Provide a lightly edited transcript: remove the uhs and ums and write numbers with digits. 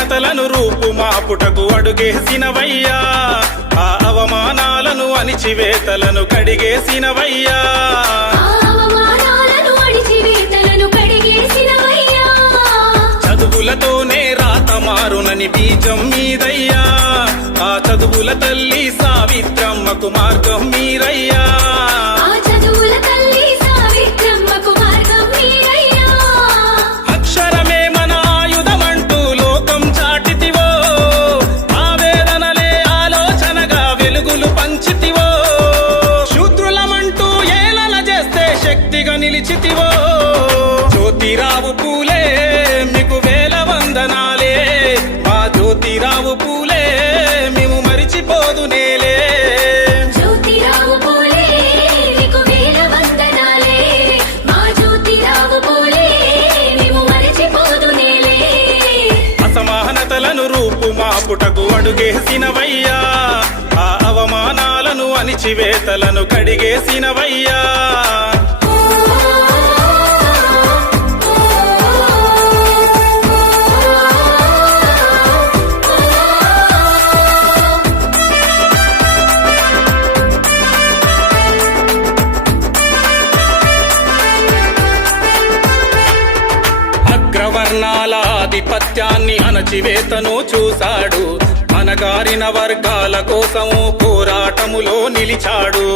అసమానతలను రూపుమాపుటకు అడుగేసినవయ్యా, ఆ అవమానాలను అణిచివేతలను కడిగేసినవయ్యా. చదువులతోనే రాత మారునని బీజం మీదయ్యా, ఆ చదువుల తల్లి సావిత్రమ్మకు మార్గం మీరయ్యా. అక్షరమే మన ఆయుధమంటూ లోకం చాటితివో, ఆవేదనలే ఆలోచనగా వెలుగులు పంచితివో. శూద్రులమంటూ ఏలన చేస్తే శక్తిగా నిలిచితివో. జ్యోతిరావు పూలే మీకు వేల వందనాలే, మా జ్యోతిరావు పూలే మేము మరిచిపోదు నేలే. అసమానతలను రూపుమాపుటకు అడుగేసినవయ్యా, ఆ అవమానాలను అణిచివేతలను కడిగేసినవయ్యా. అగ్రవర్ణాల ఆధిపత్యాన్ని అణచివేతను చూశాడు, అనగారిన వర్గాల కోసము పోరాటములో నిలిచాడు.